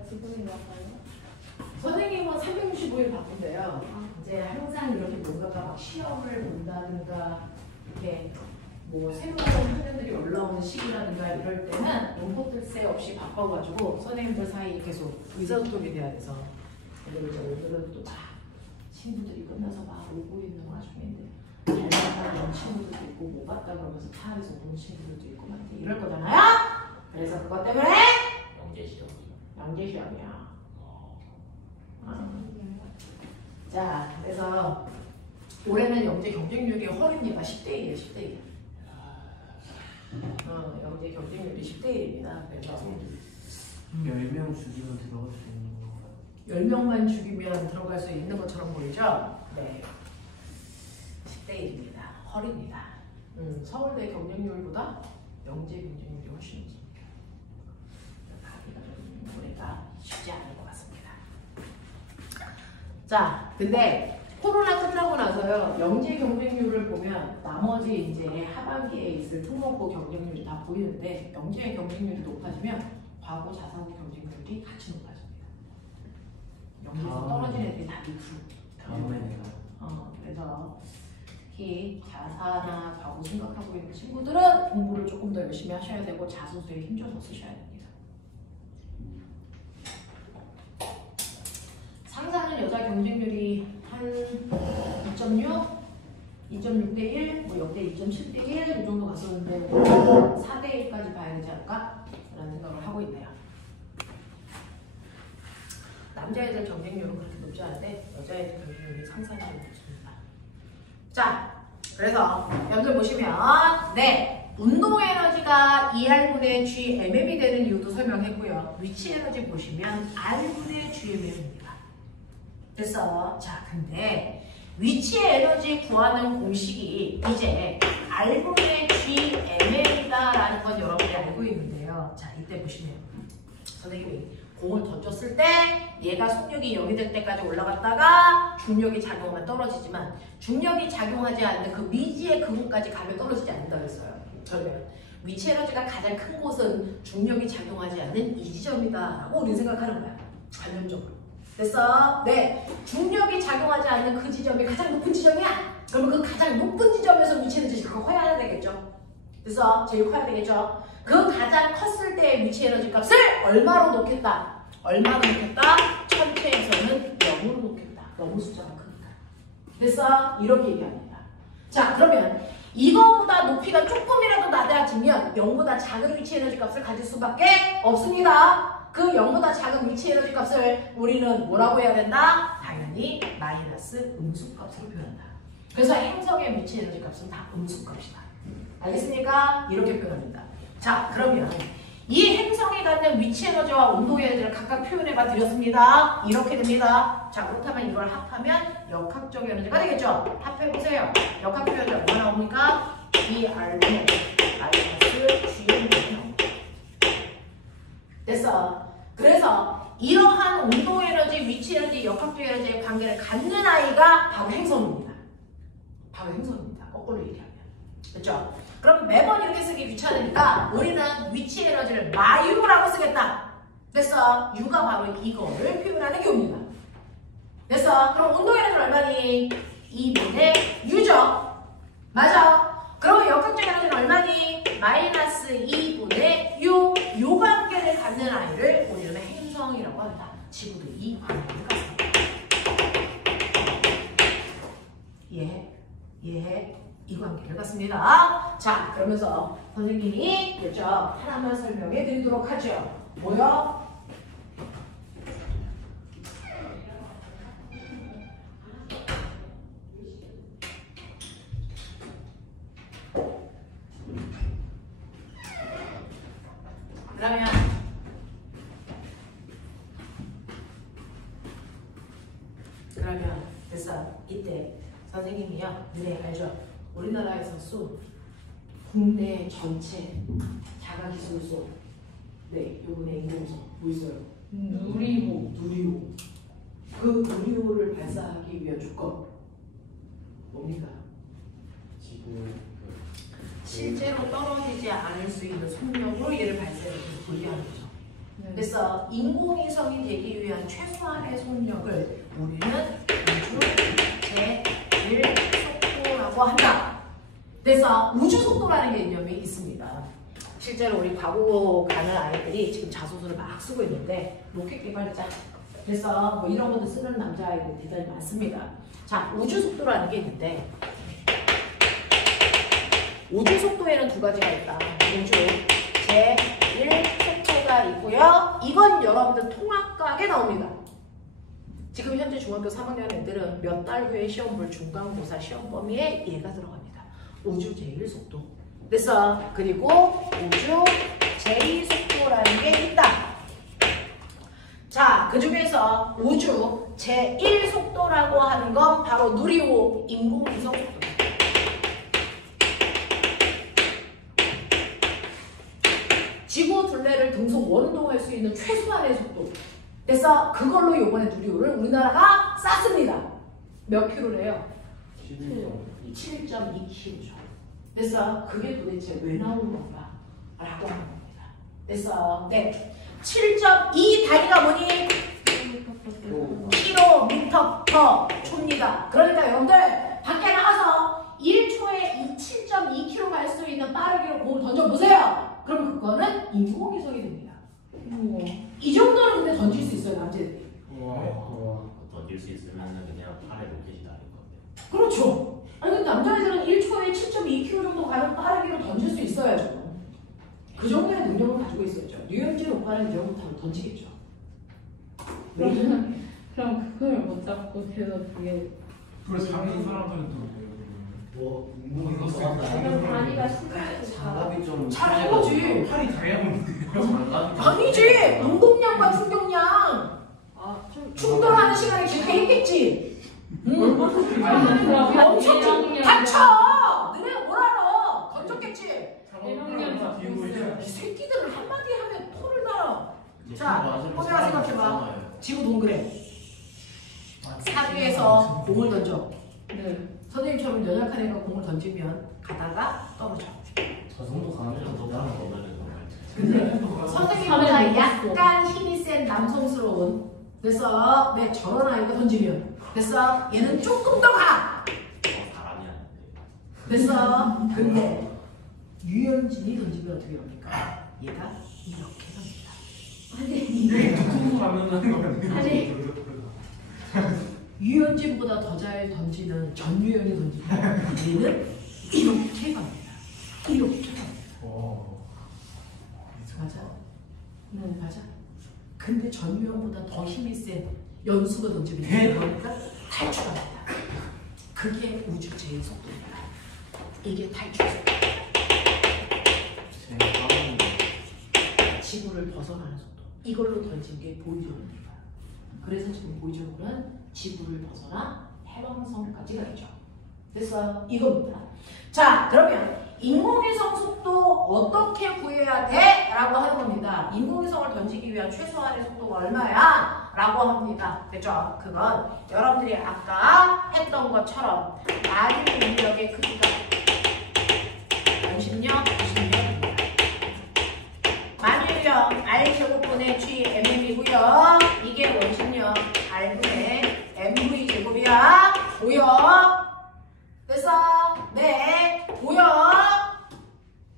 지금이 맞아요? 선생님은 365일 바쁜데요. 이제 항상 이렇게 뭔가가 막 시험을 본다든가 이렇게 뭐 새로운 학년들이 올라오는 시기라든가 이럴 때는 인포트 새 없이 바빠가지고 선생님들 사이에 계속 의사소통이 돼야 돼서 오늘은 또 막 친구들이 끝나서 막 오고 있는 와중인데 잘 봤다 그런 친구들도 있고 못 봤다 그러면서 차 안에서 오는 친구들도 있고 막 이럴 거잖아요. 그래서 그것 때문에 영재 시험이야. 자, 그래서 올해는 영재 경쟁률이 허립니다. 10대1이에요, 10대1. 영재 경쟁률이 10대1입니다. 그래서 10명 죽이면 들어갈 수 있는 건가요? 10명만 죽이면 들어갈 수 있는 것처럼 보이죠? 네. 10대1입니다. 허립니다. 서울대 경쟁률보다 영재 경쟁률이 훨씬 높습니다. 가기가 좀 올해가 쉽지 않을 것 같습니다. 자, 근데 코로나 끝나고 나서요, 영재 경쟁률을 보면 나머지 이제 하반기에 있을 특목고 경쟁률이 다 보이는데 영재 경쟁률이 높아지면 과고 자사고 경쟁률이 같이 높아집니다. 영재에서 떨어진 애들이 다 밑으로. 그래서 특히 자사나 과고 생각하고 있는 친구들은 공부를 조금 더 열심히 하셔야 되고 자소서에 힘줘서 쓰셔야 됩니다. 상사는 여자 경쟁률이 한 2.6, 2.6대 1, 뭐 역대 2.7대 1 이 정도 갔었는데 4대 1까지 봐야 되지 않을까? 라는 생각을 하고 있네요. 남자애들 경쟁률은 그렇게 높지 않은데 여자애들 경쟁률이 상사는 좀 높습니다. 자, 그래서 여러분들 보시면 네, 운동 에너지가 ER분의 GMM이 되는 이유도 설명했고요. 위치 에너지 보시면 R분의 GMM입니다. 됐어. 자, 근데 위치의 에너지 구하는 공식이 이제 R분의 GMM이다라는 건 여러분이 알고 있는데요. 자, 이때 보시면 선생님이 공을 던졌을 때 얘가 속력이 0이 될 때까지 올라갔다가 중력이 작용하면 떨어지지만 중력이 작용하지 않는 그 미지의 그곳까지 가면 떨어지지 않는다고 했어요. 그러면 위치 에너지가 가장 큰 곳은 중력이 작용하지 않는 이 지점이다라고 우리는 생각하는 거야. 관념적으로. 됐어? 네. 중력이 작용하지 않는 그 지점이 가장 높은 지점이야. 그러면 그 가장 높은 지점에서 위치 에너지 그거 커야 되겠죠? 됐어? 제일 커야 되겠죠? 그 가장 컸을 때의 위치 에너지 값을 얼마로 놓겠다? 얼마로 놓겠다? 천체에서는 0으로 놓겠다. 너무 숫자가 크니까. 됐어? 이렇게 얘기합니다. 자, 그러면 이거보다 높이가 조금이라도 낮아지면 0보다 작은 위치 에너지 값을 가질 수밖에 없습니다. 그 0보다 작은 위치 에너지 값을 우리는 뭐라고 해야 된다? 당연히 마이너스 음수값으로 표현한다. 그래서 행성의 위치 에너지 값은 다 음수값이다. 알겠습니까? 이렇게 표현합니다. 자, 그러면 이 행성이 갖는 위치 에너지와 운동 에너지를 각각 표현해봐 드렸습니다. 이렇게 됩니다. 자, 그렇다면 이걸 합하면 역학적 에너지가 되겠죠? 합해보세요. 역학적 에너지 얼마 나옵니까? ER분의 마이너스 GM분의 됐어. 그래서 이러한 운동 에너지, 위치 에너지, 역학적 에너지의 관계를 갖는 아이가 바로 행성입니다. 바로 행성입니다. 거꾸로 얘기하면. 그렇죠? 그럼 매번 이렇게 쓰기 귀찮으니까 우리는 위치 에너지를 마유라고 쓰겠다. 됐어? U가 바로 이거를 표현하는 경우입니다. 됐어? 그럼 운동 에너지는 얼마니? 2분의 U죠? 맞아? 그럼 역학적 에너지는 얼마니? 마이너스 2분의 U. 요 관계를 갖는 아이를 우리는 행성이라고 한다. 지구도 이 관계를 갖습니다. 이 관계를 갖습니다. 자, 그러면서 선생님이 그렇죠? 하나만 설명해 드리도록 하죠. 뭐요? 그러면 됐어. 이때 선생님이요. 네, 알죠? 우리나라에서 쏜 국내 전체 자가기술소 네, 요번에 인공위성 뭐 있어요? 누리호. 그 누리호를 발사하기 위한 조건 뭡니까? 지금 실제로 떨어지지 않을 수 있는 속력으로 얘를 발사해서 돌게 하는 거죠. 네. 그래서 인공위성이 되기 위한 최소한의 속력을 우리는 우주 제1 속도라고 한다. 그래서 우주 속도라는 개념이 있습니다. 실제로 우리 과국어 가는 아이들이 지금 자소서를 막 쓰고 있는데 로켓 개발자. 그래서 뭐 이런 것도 쓰는 남자아이들 대단히 많습니다. 자, 우주 속도라는 게 있는데 우주 속도에는 두 가지가 있다. 우주 제1 속도가 있고요. 이건 여러분들 통합각에 나옵니다. 지금 현재 중학교 3학년 애들은 몇 달 후에 시험 볼 중간고사 시험 범위에 얘가 들어갑니다. 우주 제1속도. 그래서 그리고 우주 제2속도라는 게 있다. 자, 그 중에서 우주 제1속도라고 하는 건 바로 누리호 인공위성 속도. 지구 둘레를 등속 원동할 수 있는 최소한의 속도. 그래서 그걸로 요번에 누리호를 우리나라가 쐈습니다. 몇 킬로래요? 7.2kg죠. 그래서 그게 도대체 왜 나오는 건가? 라고 하는 겁니다. 그래서 네, 7.2 단위가 뭐니? 킬로미터 퍼 초입니다. 그러니까 여러분들 밖에 나가서 1초에 7.2km 갈 수 있는 빠르기로 공을 던져보세요. 그럼 그거는 인공위성이 됩니다. 이 정도는 근데 던질 수 있어요, 남자들이. 던질 수 있으면 그냥 팔에 로켓이 달릴 건데. 그렇죠. 아니 근데 남자애들은 1초에 7.2km 정도 가는 빠르기로 던질 수 있어야죠. 그 정도의 능력을 가지고 있어야죠. 류현진 오빠는 이제 못하면 던지겠죠. 그럼 그걸 못 잡고 계속 그게 그걸 잡는 사람들은 또 뭐 그럼 다리가 시작해서 장갑이 좀 잘한 거지. 팔이 다이아몬드예요. 장갑이 아니지. 운동량과 충격량 충돌하는 시간이 길게 했겠지. 엄청 닥쳐. 너네 뭘 알아. 던졌겠지. 이 새끼들은 한마디 하면 토를 달아. 자, 호재가 생각해봐. 지구 동그래. 사주에서 공을 던져. 네. 선생님처럼 연약한 애가 공을 던지면 가다가 떨어져. 저 정도 가면 또 또 다른 다른 거. 거면은 정말. 근데 선생님보다 약간 힘이 센 남성스러운. 그래서 내 저런 아이가 던지면 그래서 얘는 조금 더 가. 사람이 아닌데. 그래서 근데 유현진이 던지면 어떻게 합니까? 얘가 이렇게 갑니다. 이게 툭툭 가면 하는 거예요. 유현진보다 더 잘 던지는 전유현이 던지면 얘는 이렇게 갑니다. 이렇게 갑니다. 맞아? 네, 맞아. 근데 전유현보다 더 힘이 센 연수가 던지면 그러니까 탈출합니다. 그게 우주 제일 속도입니다. 이게 탈출 속도. 지구를 벗어나는 속도. 이걸로 던진 게 보이저입니다. 그래서 지금 보이저는 지구를 벗어나 해왕성까지 가죠. 그래서 이겁니다. 자, 그러면 인공위성 속도 어떻게 구해야 돼? 라고 하는 겁니다. 인공위성을 던지기 위한 최소한의 속도가 얼마야? 라고 합니다. 그죠? 그건 여러분들이 아까 했던 것처럼 만유 인력의 크기가 원심력, 부심력입니다. 만유 인력 R제곱분의 GMM이고요. 이게 원심력 R분의 MV 제곱이야. 보여? 됐어? 네. 보여?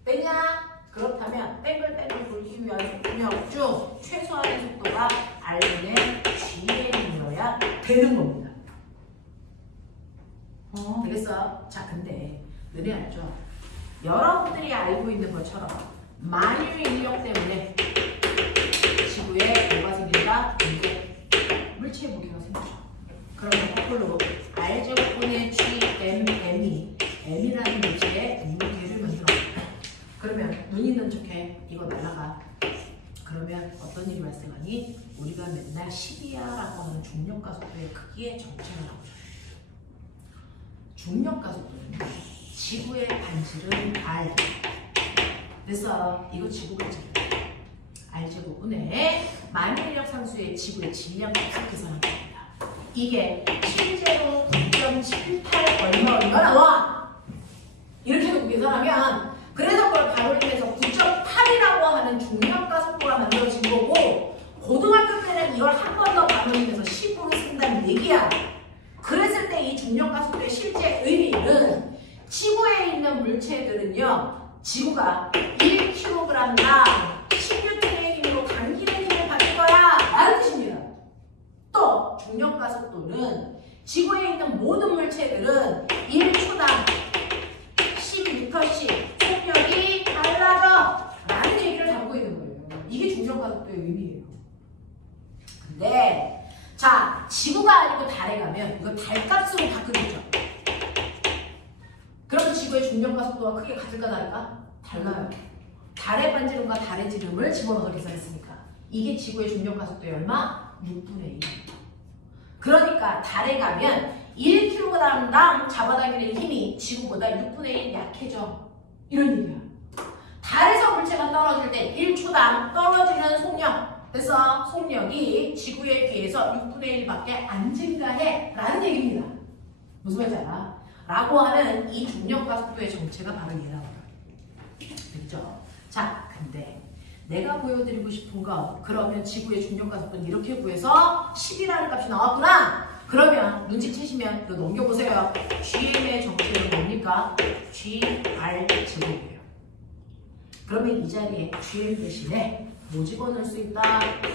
되냐? 그렇다면 땡글땡글 돌기 위한 속력 중 최소한의 속도가 R분의 GM이어야 되는 겁니다. 되겠어? 자, 근데 너네 알죠? 여러분들이 알고 있는 것처럼 만유 인력 때문에 지구에 뭐가 생긴다? 이제 물체의 무게가 생기죠. 그러면 거꾸로 R제곱분의 GMM이 M이라는 물체의 무게를 만들어줍니다. 그러면 눈 있는 척해. 이거 날아가. 그러면 어떤 일이 발생하니? 우리가 맨날 12야라고 하는 중력가속도의 크기의 정체를 나오죠. 중력가속도는 지구의 반지름 R. 그래서 이거 지구가잖아요. R제곱분의 만유인력 상수의 지구의 질량값을 계산한 겁니다. 이게 실제로 9.78 얼마 나와? 이렇게 놓고 계산하면 그래서 그걸 가로림해서 9.8이라고 하는 중력가속도가 만들어진 거고 고등학교 때는 이걸 한 번 더 반원이 돼서 10으로 쓴다는 얘기야. 그랬을 때 이 중력가속도의 실제 의미는 지구에 있는 물체들은요. 지구가 1kg당 10N의 힘으로 당기는 힘을 받을 거야 라는 뜻입니다. 또 중력가속도는 지구에 있는 모든 물체들은 1초당 10m씩 속력이 달라져 라는 얘기를 담고 있는 거예요. 이게 중력가속도의 의미예요. 근데 자, 지구가 아니고 달에 가면 이거 달값으로 바꾸겠죠. 그럼 지구의 중력가속도와 크게 같을까 다를까? 달라요. 달의 반지름과 달의 지름을 집어넣어서 계산했으니까 이게 지구의 중력가속도의 얼마? 6분의 1. 그러니까 달에 가면 1kg당 잡아당기는 힘이 지구보다 6분의 1 약해져. 이런 얘기야. 달에서 물체가 떨어질 때 1초당 떨어지는 속력. 그래서 속력이 지구에 비해서 6분의 1밖에 안 증가해 라는 얘기입니다. 무슨 말인지 알아? 라고 하는 이 중력가속도의 정체가 바로 얘라고. 됐죠? 자, 근데 내가 보여드리고 싶은 거 그러면 지구의 중력가속도는 이렇게 구해서 10이라는 값이 나왔구나. 그러면 눈치채시면 이거 넘겨보세요. GM의 정체는 뭡니까? GR 제곱이에요. 그러면 이 자리에 GM 대신에 뭐 집어넣을 수 있다?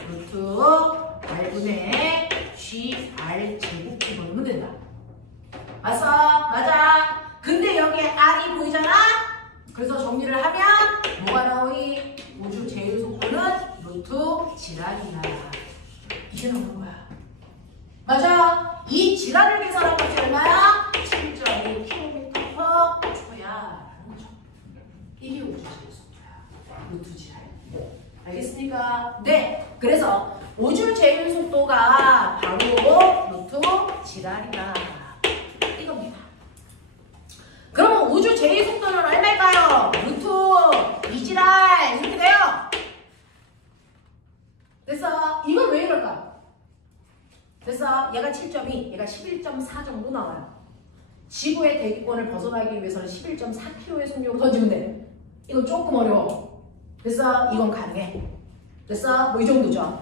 루트 R분의 GR 제곱 집어넣으면 된다. 맞어? 맞아. 근데 여기에 R이 보이잖아? 그래서 정리를 하면 뭐가 나오니? 우주 제일 속도는 루트 지랄이야. 이게 나오는 거야. 맞아. 이 지랄을 계산한 값이 얼마야? 7.2km/초야. 라는 거죠. 이게 우주 제일 속도야. 루트 지랄. 알겠습니까? 네. 그래서 우주 제일 속도가 바로 루트 지랄이다. 이겁니다. 그러면 우주 제일 속도는 얼마일까요? 루트 2지랄 이렇게 돼요. 그래서 이건 왜 이럴까? 그래서 얘가 7.2, 얘가 11.4 정도 나와요. 지구의 대기권을 벗어나기 위해서는 11.4km의 속력으로 던지면 돼. 이건 조금 어려워. 그래서 이건 가능해. 그래서 뭐 이 정도죠.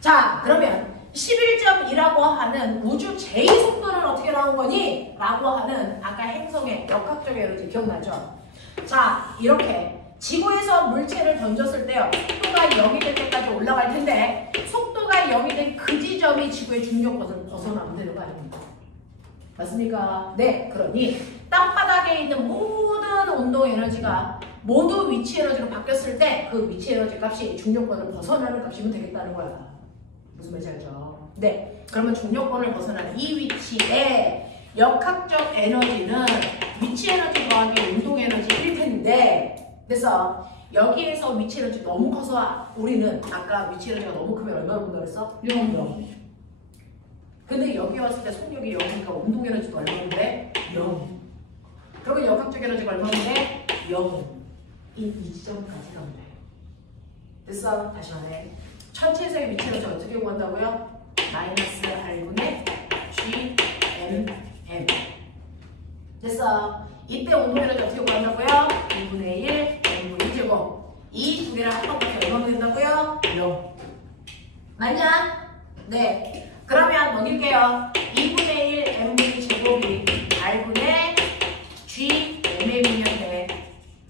자, 그러면 11.2라고 하는 우주 제2속도는 어떻게 나온 거니? 라고 하는 아까 행성의 역학적 에너지 기억나죠? 자, 이렇게 지구에서 물체를 던졌을 때요. 속도가 0이 될 때까지 올라갈 텐데 속도가 0이 된 그 지점이 지구의 중력권을 벗어나면 되는 거 아닙니까? 맞습니까? 네, 그러니 땅바닥에 있는 모든 운동 에너지가 모두 위치 에너지로 바뀌었을 때 그 위치 에너지 값이 중력권을 벗어나는 값이면 되겠다는 거야. 무슨 말인지 알죠? 네, 그러면 중력권을 벗어나는 이 위치에 역학적 에너지는 위치 에너지 더하기 운동 에너지일 텐데 그래서 여기에서 위치 에너지 너무 커서 우리는 아까 위치 에너지가 너무 크면 얼마나 본다고 했어? 0. 근데 여기 왔을 때 속력이 0이니까 운동 에너지도 얼마인데? 0. 그러면 역학적 에너지가 얼마인데? 0. 이 지점까지 가면 돼. 됐어? 다시 말해. 천체에서의 위치 에너지 어떻게 구한다고요? 마이너스 R분의 GMM. 됐어? 이때 운동 에너지 어떻게 구한다고요? 2분의 1 M분의 2제곱. 이 두 개를 합하면 얼마나 된다고요? 0. 맞냐? 네. 그러면 넘길게요. 2분의 1 M분의 제곱이 R분의 GMM이면 돼.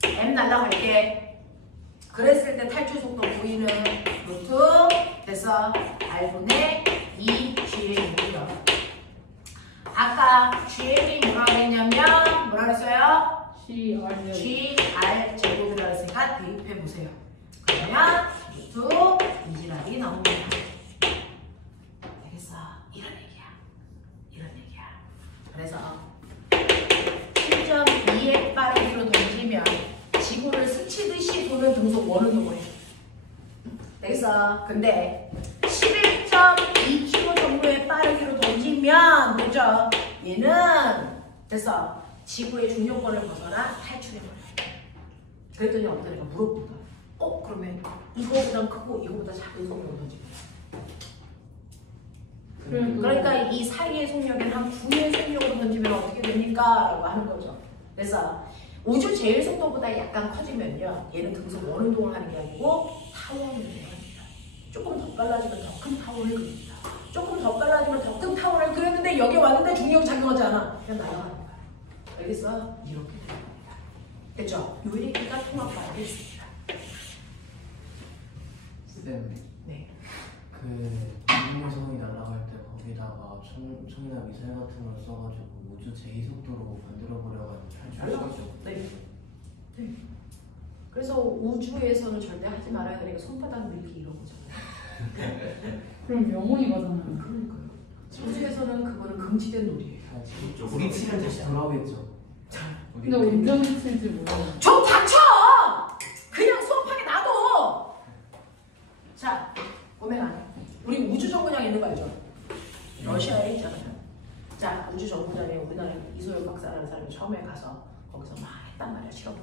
M 날라갈게. 그랬을 때 탈출 속도 V는 루트 돼서 R분의 2GM이고요. 아까 GM이 뭐라고 했냐면 뭐라고 했어요? GR 제곱이라고 했으니까 대입해보세요. 그러면 루트 2지랄이 나옵니다. 알겠어? 이런 얘기야. 이런 얘기야. 그래서 7.2의 빠르기로 던지면 지구를 스치듯이 도는 등속 원운동을 해. 되겠어? 근데 11.2km 정도의 빠르기로 던지면 그죠? 얘는 됐어. 지구의 중력권을 벗어나 탈출해버려. 그랬더니 어떤 애가 물어보다. 그러면 이거보다 크고 이거보다 작은 속력으로 던지면 그러니까 이 사이의 속력은 한 9의 속력으로 던지면 어떻게 됩니까? 라고 하는 거죠. 그래서 우주 제일 속도보다 약간 커지면요. 얘는 등속 원운동을 하는 게 아니고 타원 운동을 합니다. 조금 더 빨라지면 더 큰 타원을 그립니다. 조금 더 빨라지면 더 큰 타원을 그렸는데 여기 왔는데 중력이 작용하지 않아. 그냥 날아가는 거야. 알겠어? 이렇게 되는 겁니다. 됐죠? 요 얘기가 통합과에 있습니다. 쌤, 네. 그 인공성이 날아갈 때 거기다가 총이나 미사일 같은 걸 써가지고 우주 제2속도로 만들어버려가지고 탈출시켰죠. 네. 네. 그래서 우주에서는 절대 하지 말아야 되니까 손바닥 밀기 이런 거잖아요. 그럼 영혼이 가잖아요. 그러니까요. 우주에서는 그거는 금지된 놀이에요. 아, 지금 우리 치면 다시 돌아오겠죠. 근데 언제 칠지 몰라요. 좀 닥쳐! 그냥 수업하게 놔둬! 자, 보면 우리 우주정거장 있는 거 알죠? 러시아에 있잖아요. 자, 우주정거장에 우리나라 이소영 박사라는 사람이 처음에 가서 거기서 막 했단 말이야, 실험을.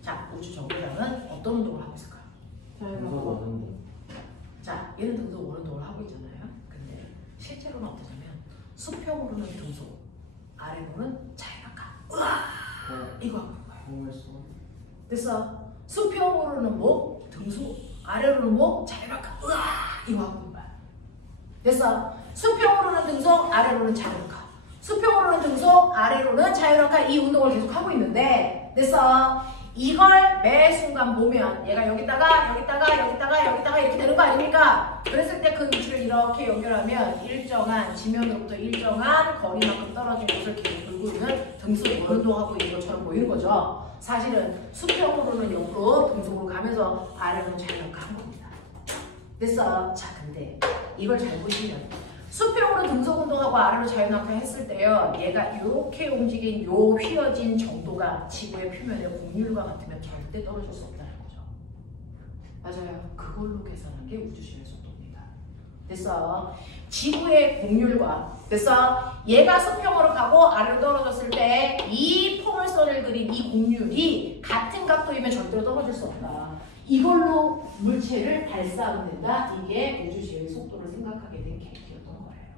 자, 우주정거장은 어떤 운동을 하고 있을까요? 자, 얘는 등속 오른쪽을 하고 있잖아요. 근데 실제로는 어떠냐면 수평으로는 등속, 아래로는 자연각각. 으아! 이거 하고 있는 거예요. 공을 쏘. 됐어. 수평으로는 뭐? 등속, 아래로는 뭐? 자연각각. 으아! 이거 하고 있는 거야. 됐어. 수평으로는 등속, 아래로는 자연각각. 수평으로는 등속, 아래로는 자연각각. 이 운동을 계속 하고 있는데 됐어. 이걸 매 순간 보면 얘가 여기다가 이렇게 되는 거 아닙니까? 그랬을 때 그 위치를 이렇게 연결하면 일정한 지면으로부터 일정한 거리만큼 떨어진 곳을 계속 돌고 있는 등속 운동하고 있는 것처럼 보이는 거죠. 사실은 수평으로는 옆으로 등속으로 가면서 아래로는 자연각각 한 겁니다. 됐어. 자, 근데 이걸 잘 보시면 수평으로 등속 운동하고 아래로 자연각각 했을 때요, 얘가 이렇게 움직인 요 휘어진 정도가 지구의 표면의 곡률과 같으면 절대 떨어질 수 없다는 거죠. 맞아요. 그걸로 계산한 게 우주시의 속도입니다. 됐어. 지구의 곡률과 됐어. 얘가 수평으로 가고 아래로 떨어졌을 때 이 포물선을 그린 이 곡률이 같은 각도이면 절대로 떨어질 수 없다. 이걸로 물체를 발사하면 된다. 이게 우주시의 속도를 생각하게 된 계기였던 거예요.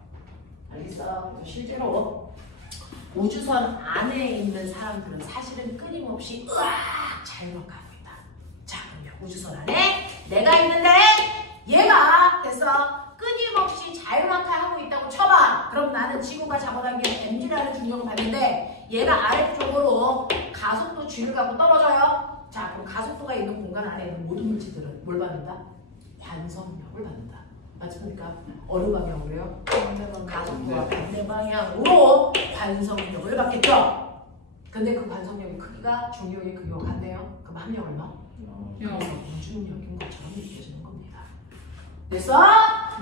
알겠어? 그래서 실제로 우주선 안에 있는 사람들은 사실은 끊임없이 으악 자유롭게 하고 있다. 자, 그러면 우주선 안에 내가 있는데 얘가 됐어. 끊임없이 자유낙하하고 있다고 쳐봐. 그럼 나는 지구가 잡아당기는 mg라는 중력을 받는데 얘가 아래쪽으로 가속도 g를 갖고 떨어져요. 자, 그럼 가속도가 있는 공간 안에 있는 모든 물질들은 뭘 받는다? 관성력을 받는다. 맞습니까? 어느 방향으로요? 가속도가 반대 방향으로 관성력을 받겠죠? 근데 그 관성력의 크기가 중력의 크기와 같네요. 그럼 합력 얼마? 그래서 무중력인 것처럼 느껴지는 겁니다. 됐어?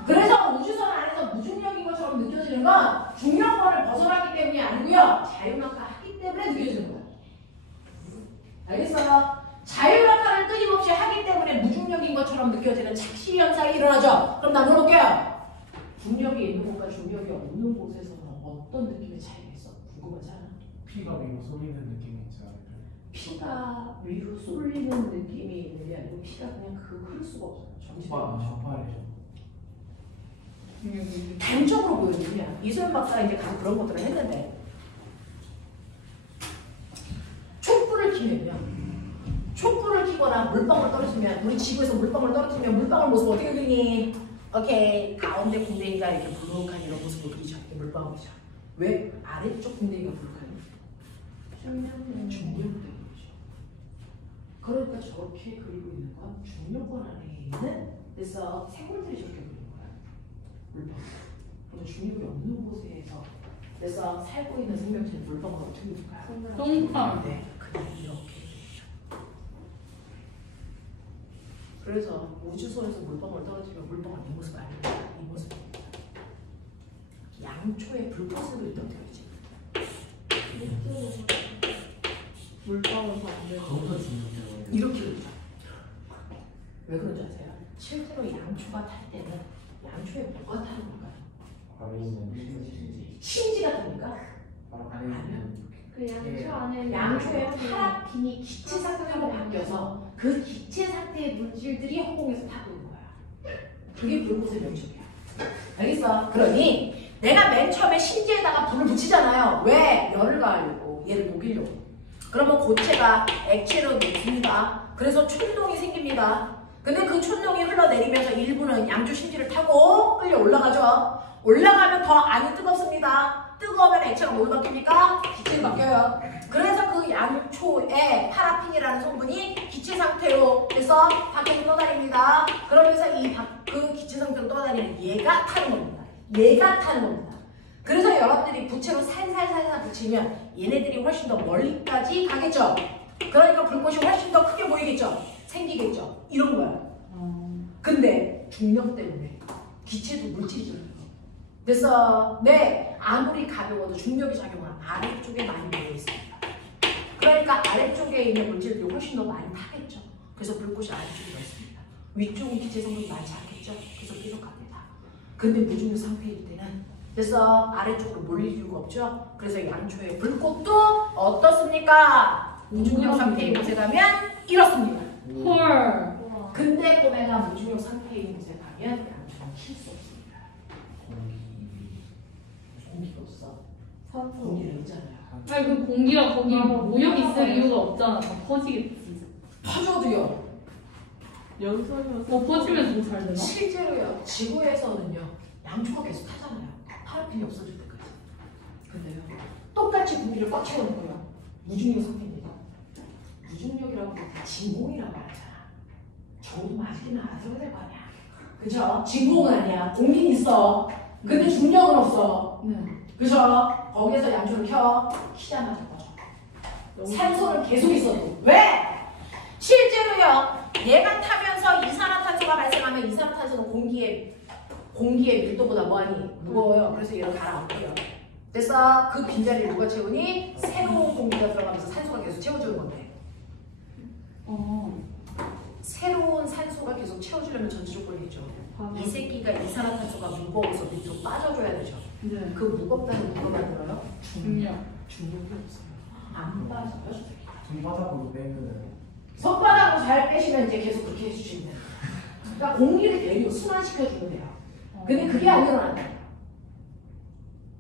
그래서 우주선 안에서 무중력인 것처럼 느껴지는 건 중력권을 벗어났기 때문이 아니고요. 자유낙하하기 때문에 느껴지는 거야. 알겠어요? 자유낙하를 끊임없이 하기 때문에 무중력인 것처럼 느껴지는 착시 현상이 일어나죠. 그럼 나 물어볼게요. 중력이 있는 곳과 중력이 없는 곳에서는 어떤 느낌의 차이가 있어? 궁금하지 않아? 피가 위로 쏠리는 느낌이 있지 않을까요? 피가 위로 쏠리는 느낌이 있는 게 아니고 피가 그냥 흐를 수가 없어요. 좌파래죠. 단적으로 보여주면 이소연 박사가 이제 가서 그런 것들을 했는데 촛불을 켜거나 물방울 떨어지면 우리 지구에서 물방울 떨어지면 물방울 모습 어떻게 그리니? 오케이, 가운데 궁뎅이가 이렇게 불룩한 이런 모습을 그리죠. 이게 물방울이죠. 왜? 아래쪽 궁뎅이가 불룩하니? 중력을 그리죠. 그러니까 저렇게 그리고 있는 건 중력권 안에 있는 그래서 생물들이 저렇게 그리는 거야. 물방울. 근데 중력이 없는 곳에서 그래서 살고 있는 생명체는 물방울 어떻게 그릴까요? 똥파. 네, 그냥 이렇게. 그래서 우주선에서 물방울 떨어지면 물방울 이 모습 아닙니다. 이 모습입니다. 양초에 불꽃을 그릴 때 어떻게 그리지? 물방울 받는 그것도 중요해요. 이렇게 그리죠. 왜 그런지 아세요? 실제로 양초가 탈 때는 양초에 뭐가 타는 건가요? 안에 있는 심지가 탑니까? 안에 있는 그 양초 안에 양초의 파라핀이 기체 상태로 바뀌어서 그 기체 상태의 물질들이 허공에서 타고 있는 거야. 그게 불꽃의 명칭이야. 알겠어? 그러니 내가 맨 처음에 심지에다가 불을 붙이잖아요. 왜? 열을 가하려고. 얘를 녹이려고. 그러면 고체가 액체로 녹습니다. 그래서 충동이 생깁니다. 근데 그 촌룡이 흘러내리면서 일부는 양초 심지를 타고 끌려 올라가죠. 올라가면 더 안이 뜨겁습니다. 뜨거우면 액체가 뭘로 바뀝니까? 기체로 바뀌어요. 그래서 그 양초에 파라핀이라는 성분이 기체 상태로 해서 밖으로 떠다닙니다. 그러면서 그 기체 상태로 떠다니는 얘가 타는 겁니다. 얘가 타는 겁니다. 그래서 여러분들이 부채로 살살살살 붙이면 얘네들이 훨씬 더 멀리까지 가겠죠. 그러니까 불꽃이 훨씬 더 크게 보이겠죠. 생기겠죠. 이런 거야. 근데 중력 때문에 기체도 물질이잖아요. 그래서 아무리 가벼워도 중력이 작용하면 아래쪽에 많이 모여 있습니다. 그러니까 아래쪽에 있는 물질들이 훨씬 더 많이 타겠죠. 그래서 불꽃이 아래쪽에 있습니다. 위쪽은 기체 성분이 많지 않겠죠. 그래서 계속 갑니다. 근데 무중력 상태일 때는 그래서 아래쪽으로 몰릴 이유가 없죠. 그래서 양초의 불꽃도 어떻습니까? 무중력 상태인 곳에 가면 이렇습니다. 헐. 근데 꼬매가 무중력 상태인 곳에 가면 양초는 킬 수 없습니다. 공기가 없어. 공기는 있잖아요. 아니 그 공기가 거기 모여 있을 이유가 없잖아. 다 퍼지겠지. 퍼져도요. 퍼지면 더 잘 되나? 실제로요. 지구에서는요. 양초가 계속 타잖아요. 파라핀이 없어질 때까지. 근데요. 똑같이 공기를 꽉 채워놓고요. 무중력 상태입니다. 무중력이라고 하면 진공이라고 하잖아. 저도 맞기는 알아서 될 거 아니야. 그죠? 진공은 아니야. 공기는 있어. 근데 중력은 없어. 네. 그죠? 거기에서 양초를 키자마자 꺼져. 산소는 계속 있어도. 왜? 실제로요. 얘가 타면서 이산화탄소가 발생하면 이산화탄소는 공기의 밀도보다 뭐하니? 무거워요. 그래서 얘를 가라앉고요. 그래서 그 빈자리를 누가 채우니? 새로운 공기가 들어가면서 산소가 계속 채워주는 건데. 새로운 산소가 계속 채워주려면 전제 조건이죠. 이 새끼가 이산화탄소가 무거워서 밑으로 빠져줘야 되죠. 네. 그 무겁다는 누가 만들어요? 중력. 중력이 없어요. 안 빠져요. 손바닥으로 빼면은 손바닥으로 잘 빼시면 이제 계속 그렇게 해주시면 돼요. 그러니까 공기를 내려 순환시켜주면 돼요. 근데 그게 안 일어난다.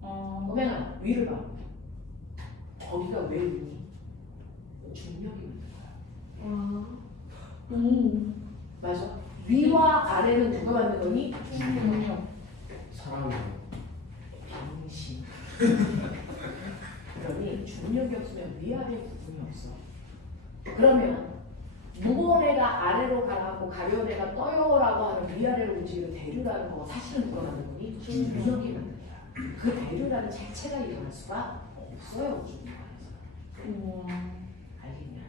오면은 위를 봐. 거기가 왜 위니? 중력이 있는 거야. 맞아. 위와 아래는 누가 만든 거니? 중력. 사람이요. 병신. 그러니 중력이 없으면 위아래 부분이 없어. 그러면 무거운 애가 아래로 가라고 가벼운 애가 떠요라고 하는 위아래로 움직이는 대류라는 거 사실은 누가 만든 거니? 중력이 만든 거야. 그 대류라는 자체가 일어날 수가 없어요. 중력에서. 알겠냐?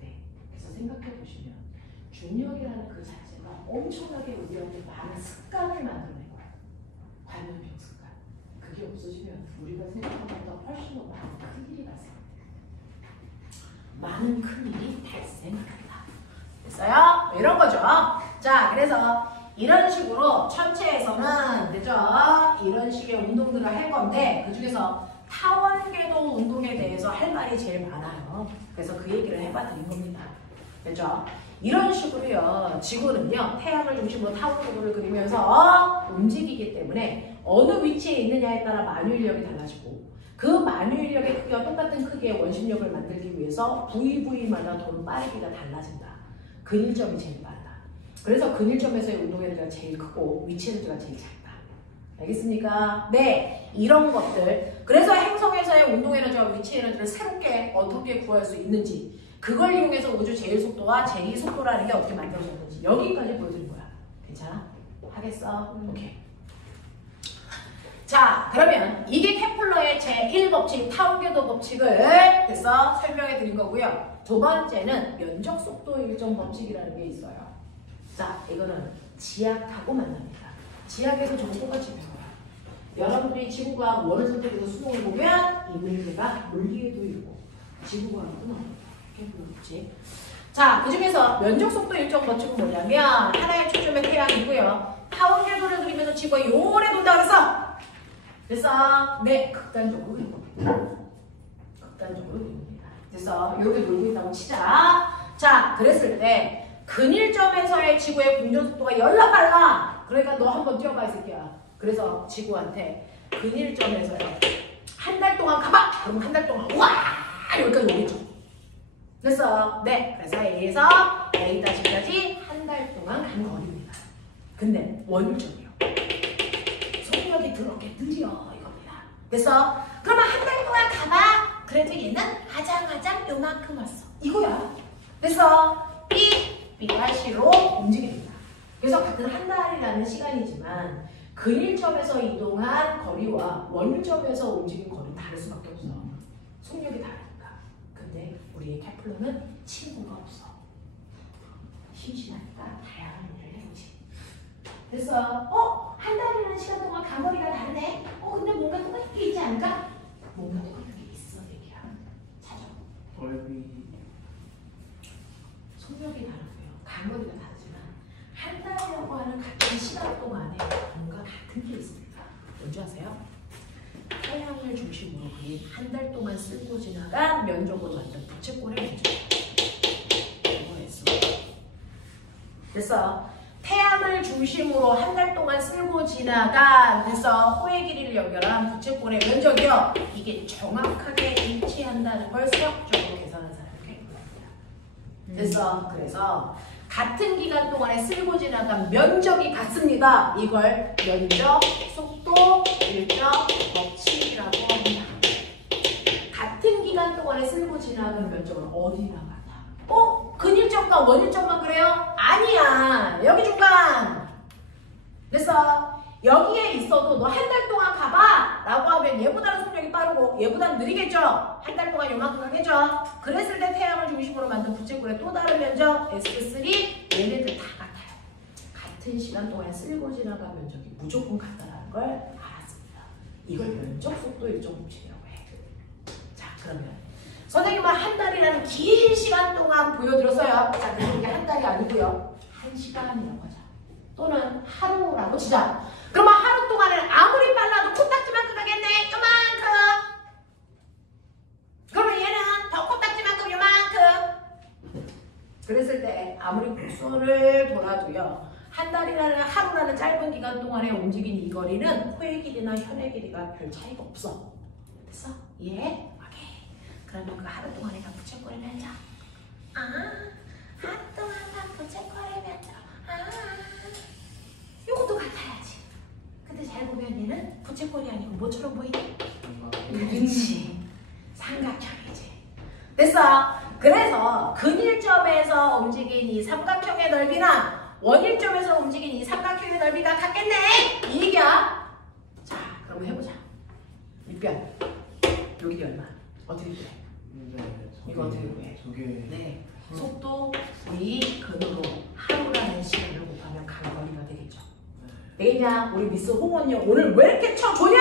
네. 그래서 생각해 보시면 중력이라는 그 자체가 엄청나게 우리한테 많은 습관을 만들어낸 거야. 관념형 습관. 그게 없어지면 우리가 생각한 것보다 훨씬 더 많은 큰일이 발생합니다. 많은 큰일이 발생합니다. 됐어요? 이런 거죠. 자, 그래서 이런 식으로 천체에서는 그죠? 이런 식의 운동들을 할 건데 그 중에서 타원궤도 운동에 대해서 할 말이 제일 많아요. 그래서 그 얘기를 해봐드린 겁니다. 그죠? 이런 식으로요. 지구는요. 태양을 중심으로 타원궤도를 그리면서 움직이기 때문에 어느 위치에 있느냐에 따라 만유인력이 달라지고 그 만유인력의 크기와 똑같은 크기의 원심력을 만들기 위해서 부위마다 도는 빠르기가 달라진다. 근일점이 제일 빠르다. 그래서 근일점에서의 운동 에너지가 제일 크고 위치 에너지가 제일 작다. 알겠습니까? 네, 이런 것들. 그래서 행성에서의 운동 에너지와 위치 에너지를 새롭게 어떻게 구할 수 있는지 그걸 이용해서 우주 제일 속도와 제2 속도라는 게 어떻게 만들어졌는지 여기까지 보여드린 거야. 괜찮아? 하겠어? 오케이. 자, 그러면 이게 케플러의 제1법칙, 타운궤도 법칙을 그래서 설명해 드린 거고요. 두 번째는 면적 속도 일정 법칙이라는 게 있어요. 자, 이거는 지약하고 만납니다. 지약에서 전부 똑같이 배워요. 여러분들이 지구과학 원을 선택해서 수능을 보면 이 문제가 물리에도 있고 지구과학은 어떻게 보였지? 자, 그 중에서 면적 속도 일정 법칙은 뭐냐면 하나의 초점의 태양이고요. 타원궤도를 그리면서 지구가 요래 돈다 그래서 네, 극단적으로 그린 겁니다. 극단적으로 그린 겁니다. 그래서 이렇게 돌고 있다고 치자. 자, 그랬을 때 근일점에서의 지구의 공전 속도가 열나 빨라. 그러니까 너 한번 뛰어봐 이 새끼야. 그래서 지구한테 근일점에서요. 한 달 동안 가봐. 그럼 한 달 동안 우와 여기까지 오겠죠. 그래서 네, 그래서 A에서 A까지 한 달 동안 동안 간 거리입니다. 근데 원점이요. 속력이 그렇게 느려 이겁니다. 그래서 그러면 한 달 동안 가봐. 그래도 얘는 아장아장 요만큼 왔어. 이거야. 그래서 B가 C로 움직입니다. 그래서 같은 한 달이라는 시간이지만 근일점에서 이동한 거리와 원점에서 움직인 거리는 다를 수밖에 없어. 속력이 다르니까. 근데 우리 케플러는 친구가 없어. 심심하니까 다양한 일을 해보지. 그래서 한 달이라는 시간 동안 가거리가 다르네. 근데 뭔가 똑같은 게 있지 않을까? 뭔가 똑같은 게 있어, 얘기야. 찾아. 넓이 속력이 다르고요. 가거리가 다르지만 한 달이라고 하는 같은 시간 동안에 뭔가 같은 게 있습니다. 뭔지 아세요? 태양을 중심으로 그린 한 달 동안 쓸고 지나간 면적으로 만든 부채꼴의 면적. 이거였어. 그래서 태양을 중심으로 한 달 동안 쓸고 지나간 그래서 호의 길이를 연결한 부채꼴의 면적이요. 이게 정확하게 일치한다는 걸 수학적으로 계산한 사람이 케플러입니다. 그래서 같은 기간 동안에 쓸고 지나간 면적이 같습니다. 이걸 면적, 속도, 일정, 법칙이라고 합니다. 같은 기간 동안에 쓸고 지나간 면적은 어디나 같아? 근일점과 원일점만 그래요? 아니야. 여기 중간. 그래서 여기에 있어도 너 한 달 동안 가봐 라고 하면 얘보다는 속력이 빠르고 얘보다는 느리겠죠? 한 달 동안 요만큼 가겠죠? 그랬을 때 태양을 중심으로 만든 부채꼴의 또 다른 면적 S3 얘네들 다 같아요. 같은 시간 동안 쓸고 지나간 면적이 무조건 같다는 걸 알았습니다. 이걸 면적 속도 일정 법칙이라고 해. 자, 그러면 선생님은 한 달이라는 긴 시간 동안 보여드렸어요. 자, 근데 이게 한 달이 아니고요. 한 시간이라고 하자. 또는 하루라고 치자. 그러면 하루 동안에는 아무리 빨라도 코딱지만큼 가겠네. 요만큼. 그러면 얘는 더 코딱지만큼 요만큼. 그랬을 때 아무리 곡선을 돌아도요. 한 달이라는 하루라는 짧은 기간 동안에 움직인 이 거리는 호의 길이나 현의 길이가 별 차이가 없어. 됐어? 이해? 오케이. 그러면 그 하루 동안에 간 부채꼴의 면적. 하루 동안 간 부채꼴의 면적. 이것도 같아야지. 근데 잘 보면 얘는 부채꼴이 아니고 뭐처럼 보이니? 그렇지. 삼각형이지. 됐어. 그래서 근일점에서 움직인 이 삼각형의 넓이랑 원일점에서 움직인 이 삼각형의 넓이가 같겠네. 이 얘기야. 자, 그럼 해보자. 밑변. 여기 얼마? 어떻게 돼? 이거 어떻게 구해? 저게 네. 속도 V 근으로 하루라는 시간을 곱하면 간 거리가 되겠죠. 되겠냐? 우리 미스 홍원이 오늘 왜 이렇게 쳐주냐?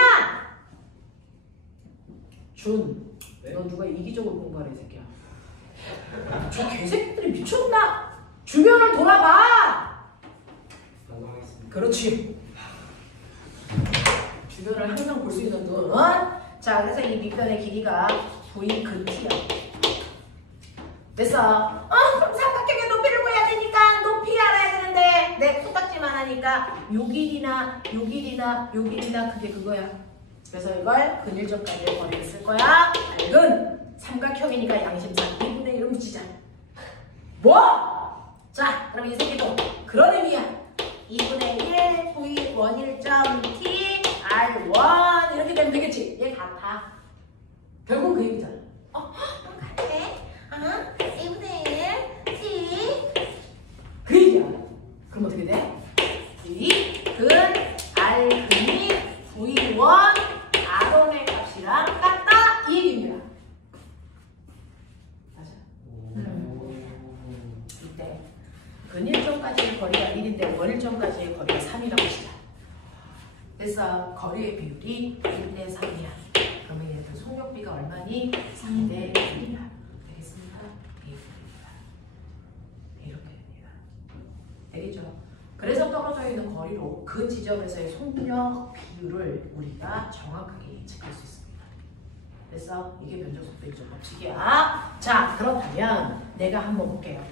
준, 너 누가 이기적으로 공부하래 이 새끼야. 저 개새끼들이 미쳤나? 주변을 돌아봐. 그렇지. 주변을 항상 볼 수 있는 눈. 자, 그래서 이 밑변의 길이가 V 근 T야. 그래서 그럼 삼각형의 높이를 구해야 되니까 높이 알아야 되는데 내 코딱지만 하니까 요 길이나 요 길이나 요 길이나 그게 그거야. 그래서 이걸 근일점까지의 거리를 쓸 거야. 밝은 삼각형이니까 양심상 2분의 1을 묻히자. 뭐? 자, 그럼 이 새끼도 그런 의미야. 2분의 1 V 원일점 T R1 이렇게 되면 되겠지. 얘 같아. 결국 그 얘기잖아. 같네. 2분의 1 T 그 얘기야. 그럼 어떻게 돼? V 근 R 근이 V1 R1의 값이랑 같다 이 얘기입니다. 맞아. 이때 근일점까지의 거리가 1인데 원일점까지의 거리가 3이라고 하시자. 그래서 거리의 비율이 1대 3이야. 그러면 얘들 속력비가 얼마니? 3대 1이야. 되겠습니까? 이렇게 됩니다. 되겠죠? 그래서 떨어져 있는 거리로 그 지점에서의 속력 비율을 우리가 정확하게 예측할 수 있습니다. 그래서 이게 면적속도 일정 법칙이야. 자, 그렇다면 내가 한번 볼게요.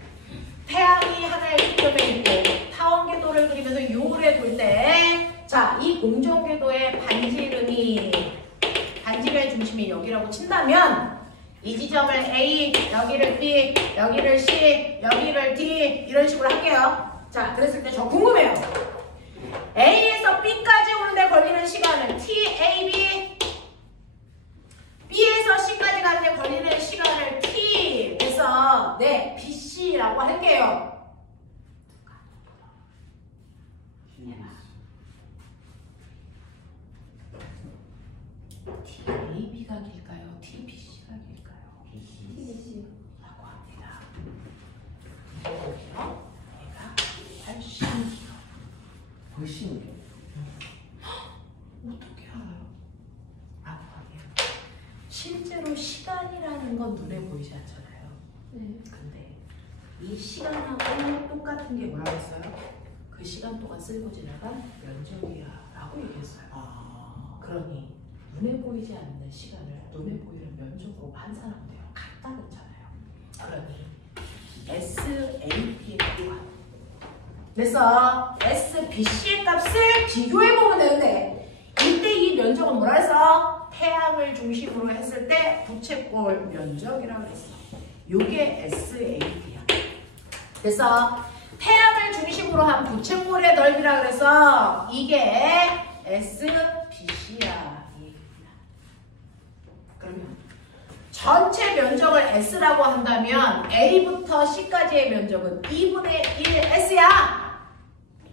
태양이 하나의 시점에 있고 타원궤도를 그리면서 요울에 돌 때 자, 이 공정궤도의 반지름의 중심이 여기라고 친다면 이 지점을 A, 여기를 B, 여기를 C, 여기를 D 이런 식으로 할게요. 자, 그랬을 때 저 궁금해요. A에서 B까지 오는데 걸리는 시간을 TAB, B에서 C까지 가는데 걸리는 시간을 T 해서 네, BC라고 할게요. TAB가 길까요? TBC가 길까요? 라고 합니다. 얘가 훨씬 길어. 훨씬 겨. 어떻게 알아요? 라고 하면 실제로 시간이라는 건 눈에 보이지 않잖아요. 근데 이 시간하고 똑같은 게 뭐라고 했어요? 그 시간 동안 쓸고 지나간 면적이야 라고 얘기했어요. 그러니 눈에 보이지 않는 시간을 눈에 보이는 면적으로 환산하면 돼요. 같다 그랬잖아요. 그러니 SAP의 값 그래서 SBC의 값을 비교해보면 되는데 이때 이 면적은 뭐라 했어? 태양을 중심으로 했을 때 부채꼴 면적이라고 했어. 요게 SAP야. 그래서 태양을 중심으로 한 부채꼴의 넓이라 그래서 이게 SBC야. 그러면 전체 면적을 S라고 한다면 A부터 C까지의 면적은 2분의 1 S야.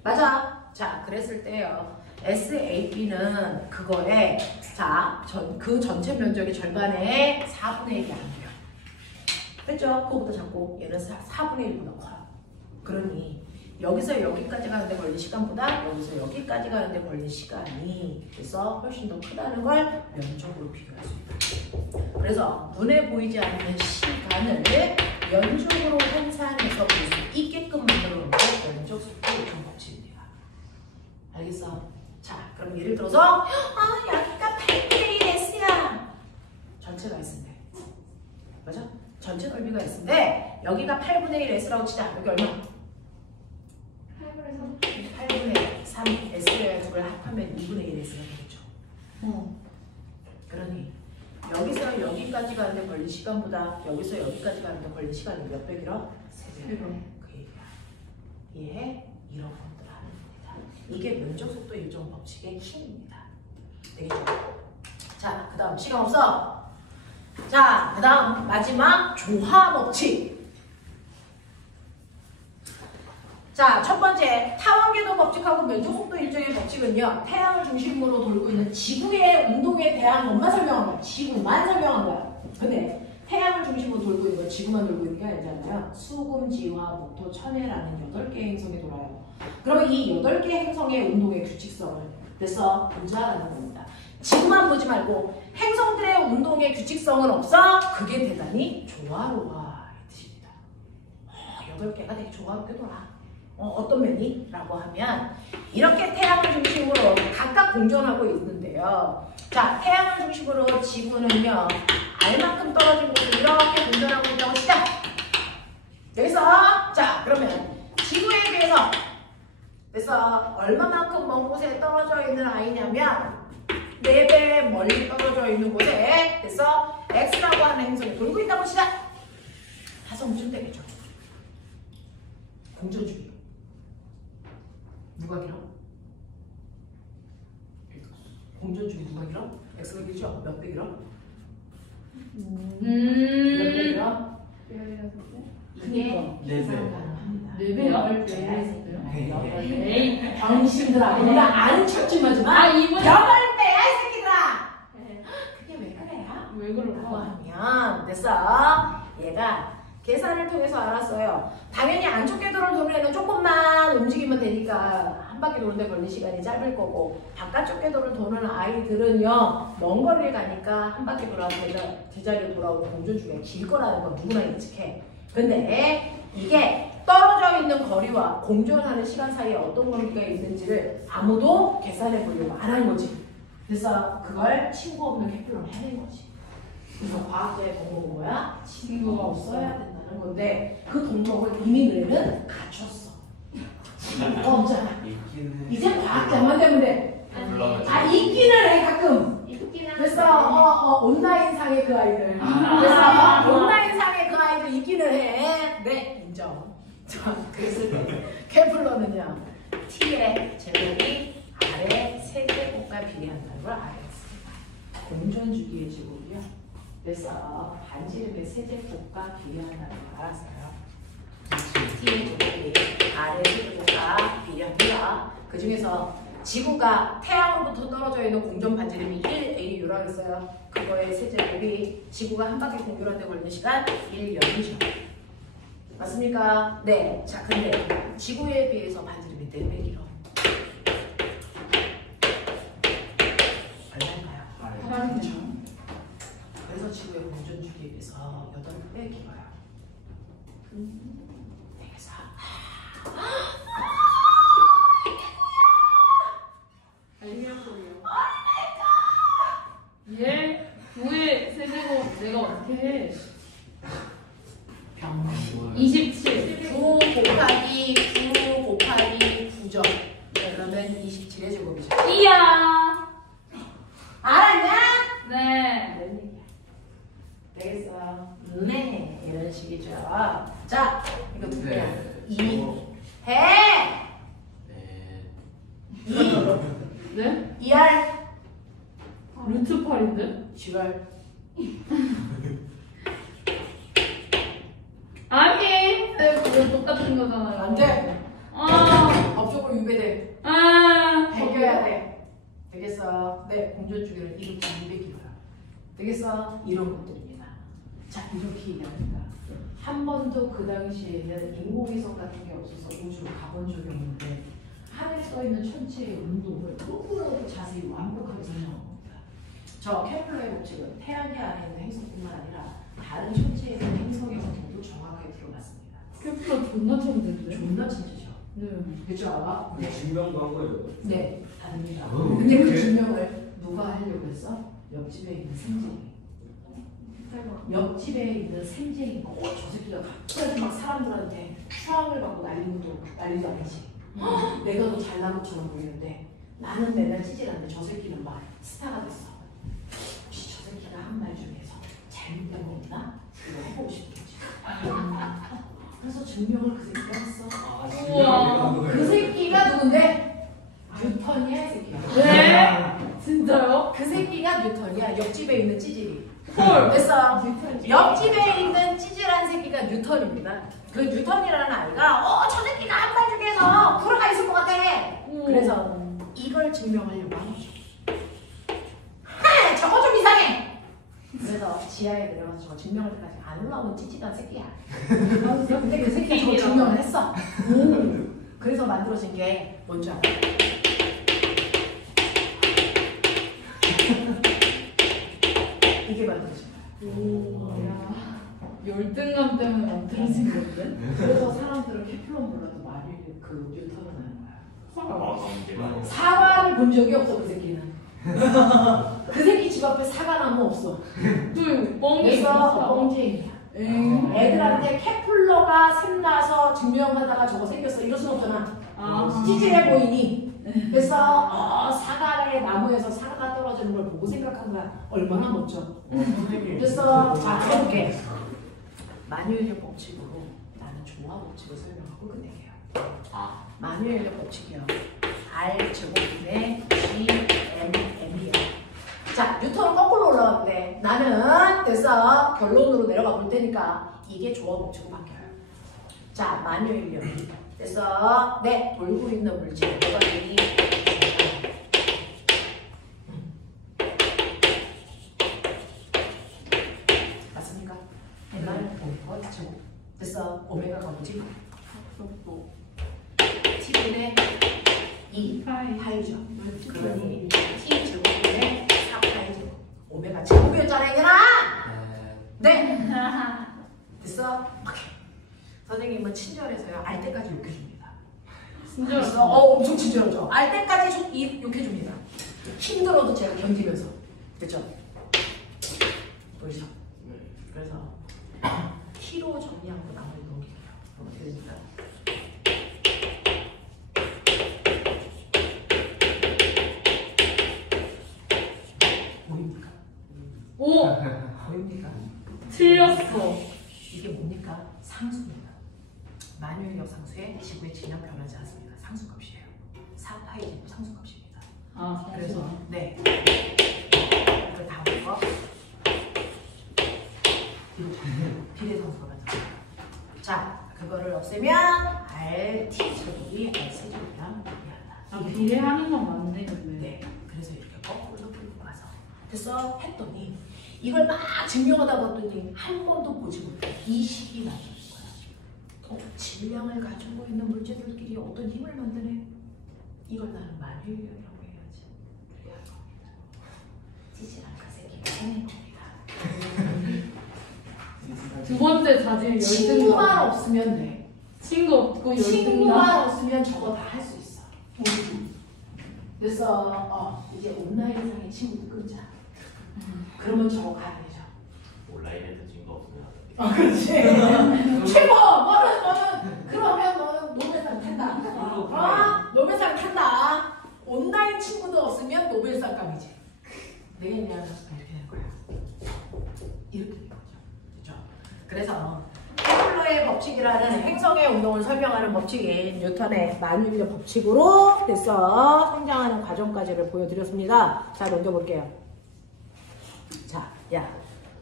맞아. 자, 그랬을 때요. SAB는 그거에 그 전체 면적의 절반의 4분의 1이 안 돼요. 됐죠? 그거보다 작고 얘는 4분의 1보다 커요. 그러니 여기서 여기까지 가는데 걸린 시간보다 여기서 여기까지 가는데 걸린 시간이 그래서 훨씬 더 크다는 걸 면적으로 비교할 수 있다. 그래서 눈에 보이지 않는 시간을 면적으로 환산해서 볼 수 있게끔 만들어 놓은 게 면적 속도 이동 법칙입니다. 알겠어? 자, 그럼 예를 들어서 여기가 8분의 1 S야. 전체가 S인데 맞아? 전체 넓이가 S인데 여기가 8분의 1 S라고 치자. 여기 얼마? 8분의 3 S의 둘을 합하면 2분의 1 S가 되겠죠. 그러니 여기서 여기까지 가는데 걸린 시간보다 여기서 여기까지 가는데 걸린 시간이 몇 배 길어? 3배. 그 얘기야. 이해해? 이런 것들 하는 겁니다. 이게 면적 속도 일정 법칙의 힘입니다. 되겠죠? 자, 그 다음 시간 없어. 자, 그 다음 마지막 조화 법칙. 자, 첫 번째 타원궤도 법칙하고 면적 속도 일정의 법칙은요. 태양을 중심으로 돌고 있는 지구의 운동에 대한 것만 설명한 거야. 지구만 설명한 거야. 근데 태양을 중심으로 돌고 있는 건 지구만 돌고 있는 게 아니잖아요. 수금, 지화, 목토, 천해라는 8개의 행성이 돌아요. 그러면 이 8개 행성의 운동의 규칙성을 그래서 보자라는 겁니다. 지구만 보지 말고 행성들의 운동의 규칙성은 없어. 그게 대단히 조화로워 이 뜻입니다. 8개가 되게 조화롭게 돌아. 어떤 면이? 라고 하면 이렇게 태양을 중심으로 각각 공전하고 있는데요. 자, 태양을 중심으로 지구는요. 알만큼 떨어진 곳을 이렇게 공전하고 있다고 시작! 여기서 자, 그러면 지구에 비해서 그래서 얼마만큼 먼 곳에 떨어져 있는 아이냐면 4배 멀리 떨어져 있는 곳에 그래서 X라고 하는 행성이 돌고 있다고 시작! 화성쯤 되겠죠. 공전주기 누가 길어? 공전주기 누가 길어? X가 길죠? 몇 배 길어? 몇 배 길어? 그게 계산 가능합니다. 4배요? 에이, 병신들아, 내가 아는 척좀 하지만 이분 8배야 이 새끼들아! 그게 왜 그래요? 왜 라고 그럴까? 하면 됐어. 얘가 계산을 통해서 알았어요. 당연히 안쪽 궤도를 도는 애는 조금만 움직이면 되니까 한 바퀴 도는데 걸린 시간이 짧을 거고 바깥쪽 궤도를 도는 아이들은요 먼 거리를 가니까 한 바퀴 돌아서 제자리로 돌아오는 공전주기가 길 거라는 건 누구나 예측해. 근데 이게 떨어져 있는 거리와 공전하는 시간 사이에 어떤 거리가 있는지를 아무도 계산해 보려고 안 한 거지. 그래서 그걸 친구 없는 캐플러를 해낸 거지. 그래서 과학자의 덕목은 뭐야? 친구가 없어야 된다는 건데 그 덕목을 이미 너희는 갖췄어. 없잖아. 이제 과학자만 되면 돼. 있기는 해 가끔. 그래서 온라인상의 그 아이들. 그래서 온라인상의 그 아이들 있기는 해. 네, 인정. 자, 그랬을 때 캠프를 뭘 넣느냐? t의 제곱이 r의 세제곱과 비례한다는 걸 알겠습니다. 공전주기의 제곱이요. 그래서 반지름의 세제곱과 비례한다는 걸 알았어요. t의 제곱이 r의 세제곱과 비례합니다. 그 중에서 지구가 태양으로부터 떨어져 있는 공전 반지름이 1AU라고 했어요. 그거의 세제곱이 지구가 한 바퀴 공전하는데 걸리는 시간 1년이죠. 맞습니까? 네. 자, 근데 지구에 비해서 반지름이 4배 길어. 얼마일까요? 사랑해요. 그래서 지구의 공전 주기에 비해서 8배 길어요. 되겠어. 얘 9의 세제곱 내가 어떻게 해? 병. 27. 9 곱하기 9 곱하기 9죠. 그러면 27의 제곱이죠. 이야. 알았냐? 네. 이런 얘기야. 되겠어. 네. 이런 식이죠. 자, 이거 누구야? 네. 2. 해! 네. 2. 네? 2R. 루트 8인데? 10월. 아니. 네, 그거 똑같은 거잖아요. 안 돼. 아. 법적으로 유배돼. 아. 해결해야 돼. 되겠어. 네, 공전주기는 이렇게 200이고요. 되겠어? 이런 것들입니다. 자, 이렇게 얘기합니다. 한 번도 그 당시에는 인공위성 같은 게 없어서 우주로 가본 적이 없는데 하늘에 떠 있는 천체의 운동을 너무나도 자세히 완벽하게 설명한 겁니다. 저 케플러의 법칙은 태양계 안에 있는 행성뿐만 아니라 다른 천체에 있는 행성에서도 정확하게 드러났습니다. 케플러 존나 천재인데? 존나 진짜죠. 네. 그죠? 네. 증명도 한 거예요. 네, 다릅니다. 어, 근데 그 어떡해? 증명을 누가 하려고 했어? 옆집에 있는 샘쟁이. 옆집에 있는 샘쟁이가 저 새끼가 갑자기 막 사람들한테 추앙을 받고 난리도 아니지. 내가 더 잘난 것처럼 보이는데 나는 맨날 찌질한데 저 새끼는 막 스타가 됐어. 혹시 저 새끼가 한 말 중에서 잘못된 거 없나? 이거 해보고 싶겠지. 그래서 증명을 그 새끼가 했어. 아, 우와. 그 새끼가 누군데? 뉴턴이야, 이 새끼야. 네? 진짜요? 그 새끼가 뉴턴이야. 옆집에 있는 찌질이. 헐. 됐어. 옆집에 있는 찌질한 새끼가 뉴턴입니다. 그 뉴턴이라는 아이가 저 새끼가 한 말 중에서 불화가 있을 것 같아. 그래서 이걸 증명하려고 하는 거죠. 저거 좀 이상해. 그래서 지하에 내려가서 저거 증명할 때까지 안 올라오는 찌질한 새끼야. 근데 그 새끼가 저거 증명을 했어. 그래서 만들어진 게 뭔지 알아? 이게 만들어진 거야. 야, 열등감 때문에 만들어진 건데? 그래서 사람들은 케플러는 몰라도 말이 그 뉴턴은 아는 거야. 아, 사과를 본 적이 없어 그 새끼는. 그 새끼 집 앞에 사과나무 없어. 또 뻥이 그래서 뻥쟁이야. 애들한테 케플러가 샘나서 증명하다가 저거 생겼어 이럴 순 없잖아. 아. 찌질해 보이니. 그래서 사과의 나무에서 사과가 떨어지는 걸 보고 생각한 거야. 얼마나 멋져. 그래서 자 해볼게. 마뉴엘의 법칙으로 나는 조화 법칙을 설명하고 끝낼게요. 마뉴엘의 법칙이요. R 제곱분의 G M M이요. 자, 뉴턴은 거꾸로 올라갔는데 나는 됐어. 결론으로 내려가 볼 테니까 이게 조화 법칙으로 바뀌어요. 자, 마뉴엘이요. 됐어. 네, 돌고 있는 물질. 뭐가니? 맞습니까? 옛날 오메가 제곱. 됐어. 오메가가 뭐지? T분의 2 파이죠. 그러니 T 제곱분의 4 파이죠. 오메가 제곱이었잖아, 얘들아. 네. 됐어? 오케이. 선생님은 친절해서요. 알 때까지 욕해줍니다. 진짜. 엄청 친절하죠. 알 때까지 욕해줍니다. 힘들어도 제가 견디면서. 그렇죠? 보이죠? 그래서 T로 정리하고 나머지 넘길게요. 그럼 어떻게 됩니까? 보입니까? 오! 보입니까? 틀렸어. 이게 뭡니까? 상수입니다. 만유인력 상수에 지구의 질량 변하지 않습니다. 상수값이에요. 4파이제곱 상수값입니다. 아, 그래서 네 이걸 다 묶어 비례상수가 맞아. 자 그거를 없애면 RT 제곱이 R 세제곱이랑 비례한다. 아, 비례하는 건 맞네, 근데. 네 그래서 이렇게 거꾸로 풀고 가서 됐어 했더니 이걸 막 증명하다 봤더니 한 번도 보지 못해 이 식이 나오는 거야. 질량을 가지고 있는 물질들끼리 어떤 힘을 만드네. 이걸 나는 만유인력이라고 해야지. 찌질한 가새끼가 해낸 겁니다. 두 번째 자질 친구만 열등감. 없으면 돼. 친구 없고 열등감. 친구만 없으면 저거 다 할 수 있어. 그래서 이제 온라인상의 친구도 끊자. 그러면 저거 가야 되죠. 온라인에서 친구 없으면 그렇지. 최고. 너는 그러면 너는 노벨상 탄다. 노벨상 탄다. 온라인 친구도 없으면 노벨상감이지. 내가 그냥 이렇게 될 거야. 이렇게 된 거죠. 그렇죠? 그래서 케플러의 법칙이라는 행성의 운동을 설명하는 법칙인 뉴턴의 만유인력 법칙으로 됐어. 성장하는 과정까지를 보여드렸습니다. 자, 먼저 볼게요. 자, 야,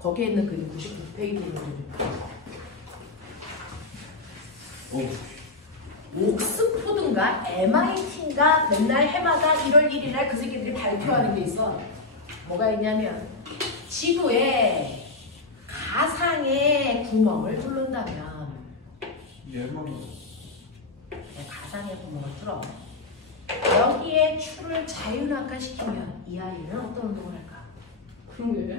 거기에 있는 그림 99페이지를 옥스포드인가 MIT인가 맨날 해마다 1월 1일날 그 새끼들이 발표하는 게 있어. 뭐가 있냐면 지구에 가상의 구멍을 뚫는다면 가상의 구멍을 뚫어 여기에 추를 자유낙하시키면 이 아이는 어떤 운동을 할까? 그런 게 왜?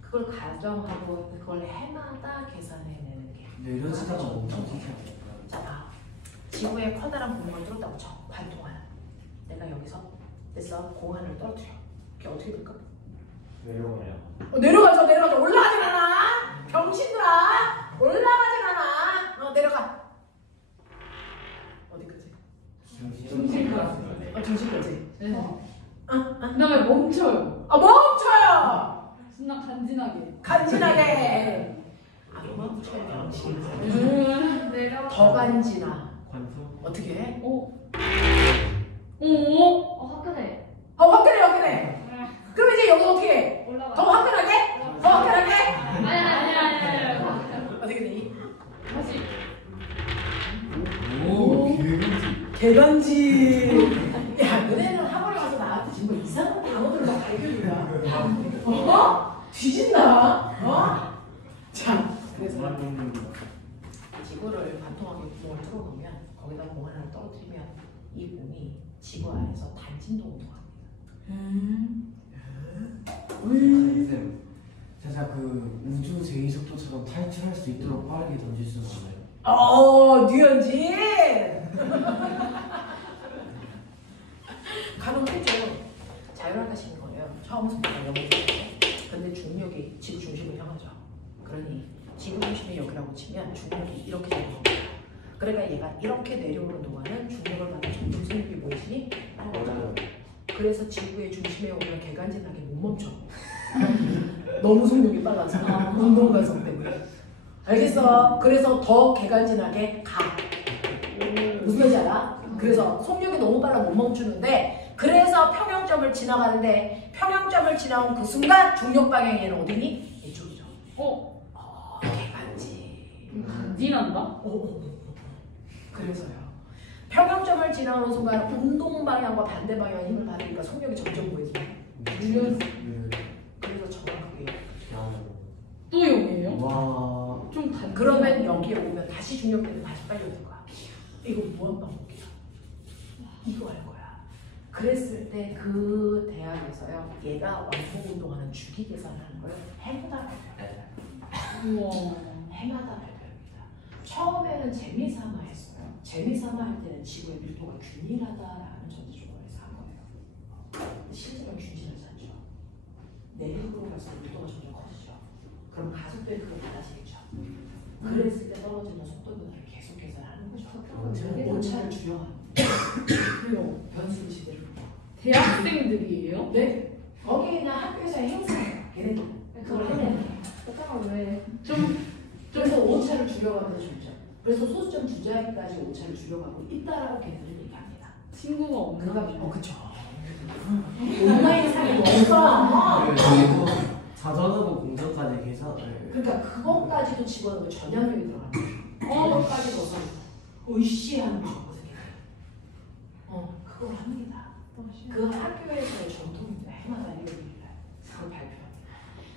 그걸 가정하고 그걸 해마다 계산해내는 게. 내려지다가 멈춰지지 자, 봐. 지구에 커다란 구멍을 뚫었다고 쳐. 관통하는. 내가 여기서 됐어. 공안을 떨어뜨려. 그게 어떻게 될까? 내려오네요. 내려가죠. 올라가진 않아. 병신들아. 올라가진 않아. 내려가. 어디까지? 중심까지. 중심까지. 네. 그다음에 멈춰요. 멈춰요. 순간 간지나게. 간지나게. 안 멈춰요. 내려. 더 간지나. 관통? 어떻게 해? 화끈해. 화끈해. 그럼 이제 여기 어떻게 해? 올라가. 더 화끈하게? 더 화끈하게? 아니. 어떻게 되니? 다시. 개간지. 야, 너네는 학원에 가서 나한테 지금 이상한 단어들을 막 가르쳐주냐? 뒤진다. 자, 그래서 지구를 관통하게 구멍을 뚫어놓으면 거기다 공 하나를 떨어뜨리면 이 공이 지구 안에서 단진동을 통합니다. 쌤, 제가 그 우주 제2속도처럼 탈출할 수 있도록 빠르게 던질 수는 없나요? 뉴현진! 가능했죠. 자율학하시는 거예요. 처음부터 영역이 근데 중력이 지구 중심을 향하죠. 그러니 지구 중심이 여기라고 치면 중력이 이렇게 되는 겁니다. 그러니까 얘가 이렇게 내려오는 동안은 중력을 받는 점점 속력이 뭐지? 그래서 지구의 중심에 오면 개간지나게 못 멈춰. 너무 속력이 빨라서 운동 가속 때문에. 알겠어? 그래서 더 개간지나게 가. 무슨 말인지 알아? 그래서 속력이 너무 빨라 못 멈추는데 그래서 평형점을 지나가는데 평형점을 지나온 그 순간 중력 방향에는 어디니? 이쪽이죠. 개간지. 간지난다? 그래서요. 평형점을 지나오는 순간 운동 방향과 반대 방향 힘을 받으니까 속력이 점점 보여지죠. 그래서 정확하게. 또 용이에요? 와. 좀 간지. 그러면 여기에 오면 다시 중력 때문에 다시 빨리 오는 거야. 이거 무한 반복이야. 이거 할 거야. 그랬을 때 그 대학에서요. 얘가 왕복 운동하는 주기 계산하는 걸 해마다 발표해요. 우와. 해마다 발표합니다. 처음에는 재미삼아 했어요. 재미삼아 할 때는 지구의 밀도가 균일하다라는 전제조건에서 한 거예요. 실제로는 균일하지 않죠. 내륙으로 갈수록 밀도가 점점 커지죠. 그럼 가속도에 그걸 받아들이죠. 그랬을 때 떨어지는 속도 변화를 계속해서 하는 거죠. 오차를 줄여가는 그래요. 변수 시대를. 대학생들이에요? 네. 거기 그냥 학교에서의 행사예요. 걔네들. 그걸 해내는 게. 잠깐만 왜? 그래서 오차를 줄여가면서 줄죠. 그래서 소수점 주자기까지 오차를 줄여가고 있다라고 걔네들은 얘기합니다. 친구가 없나? 그러니까 그쵸. 온라인 상이 없어. 그리고 자전하고 공전까지 계산. 그러니까 그것까지도 집어넣으면 전향력이 들어가는 거죠. 그것까지 넣어서 으쌰하는 거거든요. 그걸 합니다. 그 학교에서의 전통입니다. 해마다 1일날 그걸 발표합니다.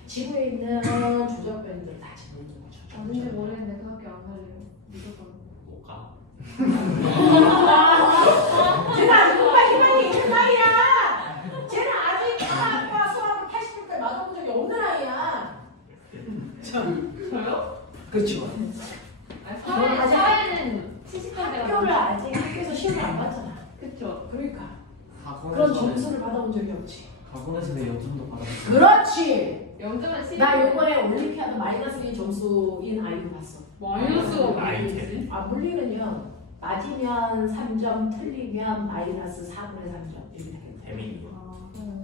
지구에 있는 조작변들 다 집어넣는 거죠. 아, 근데 원래 내가 학교 안 갈래요. 무조건. 못 가. 쟤는 아직 공부할 희망이 있는 아이야. 쟤는 아직 과학과 수학을 80점까지 맞아본 적이 없는 아이야. 저요? 그렇죠. 사회는 70점대가 학교를 아직 학교에서 시험을 안 봤잖아. 그쵸. 그러니까 그런 학원에서 점수를 받아본 적이 없지. 학원에서 내 요즘도 받았어. 그렇지. 0점은 나 요번에 올림피아드 마이너스인 점수인 아이도 봤어. 마이너스가 아이템. 뭐지? 아 물리는요. 맞으면 3점, 틀리면 마이너스 4분의 3점 이렇게 되겠다. 태민이고.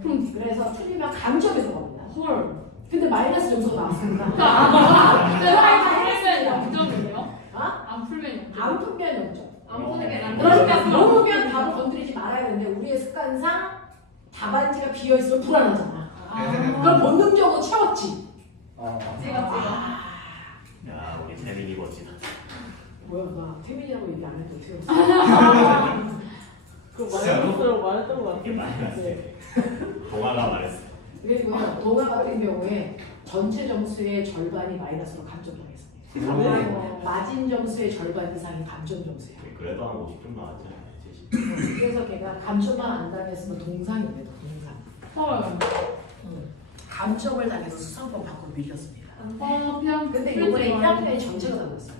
그럼 그래서 틀리면 감점이 들어갑니다. 헐. 근데 마이너스 점수가 나왔습니다. 안 풀면 0점이에요? 어? 안 풀면 0점. 안 풀면 0점. 안 푸는 게 낫다. 그러니까 모르면 답을 건드리지 말아야 되는데 우리의 습관상 답안지가 비어있으면 불안하잖아. 그럼 본능적으로 채웠지. 제가 야 우리 태민이 멋지다. 뭐야 나 태민이라고 얘기 안 해도 어떻게 했어? 그거 마이너스라고 말했던 것 이게 같아. 많이 났어. 동아가 말했어. 그리고요 동화 같은 경우에 전체 점수의 절반이 마이너스로 감점당했습니다. 맞은 점수의 절반 이상이 감점 점수예요. 그래도 한 50점 나왔지. 70. 그래서 걔가 감점만 안 당했으면 동상입니다. 동상. 헐. 감점을 당해서 수상권 밖으로 밀렸습니다. 그냥 근데 이번에 1학년이 전체가 달랐어요.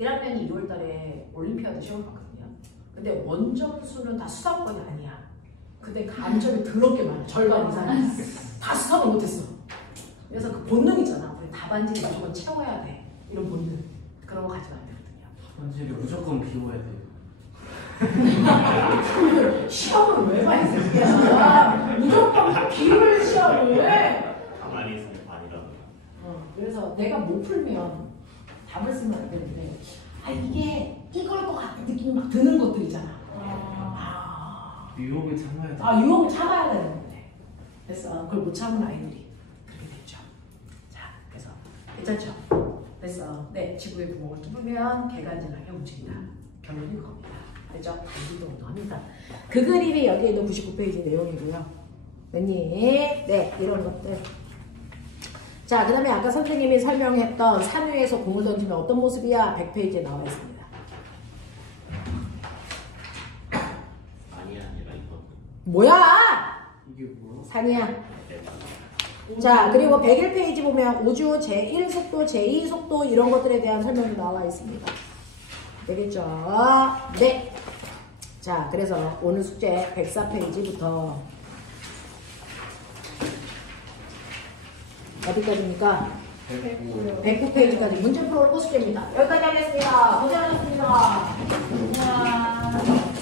1학년이 2월 달에 올림피아드 시험을 봤거든요. 근데 원점수는 다 수상권이 아니야. 근데 감점이 더럽게 많아. 절반 이상이. 다 수상을 못했어. 그래서 그 본능 있잖아. 우리 답안지를 무조건 채워야 돼. 이런 본능. 그런 거 가지면 안 되거든요. 답안지를 무조건 비워야 돼. 시험을 왜 봐, 이 새끼야. 무조건 비율 시험을 왜? 가만히 있으면 반이라고. 그래서 내가 못 풀면 답을 쓰면 안 되는데 이게 이걸 것 같은 느낌이 막 드는 것들이잖아. 유혹을 참아야 돼. 유혹을 참아야 되는 건데. 그래서 그걸 못 참은 아이들이 그렇게 됐죠. 자, 그래서 괜찮죠? 그래서 네, 지구의 구멍을 뚫으면 개간지나게 움직인다. 결론이 겁니다. 그죠? 달리도 운동합니다. 그 그림이 여기에 있는 99페이지 내용이고요. 웬니? 네, 이런 것들. 자, 그 다음에 아까 선생님이 설명했던 산 위에서 공을 던지면 어떤 모습이야? 100페이지에 나와 있습니다. 아니야 아니라 이거. 뭐야? 이게 뭐야? 산이야. 자, 그리고 101페이지 보면 우주 제1속도, 제2속도 이런 것들에 대한 설명이 나와 있습니다. 되겠죠? 네. 자, 그래서 오늘 숙제 104페이지부터 어디까지입니까? 109페이지까지 문제 풀어올 숙제입니다. 여기까지 하겠습니다. 고생하셨습니다. 우와.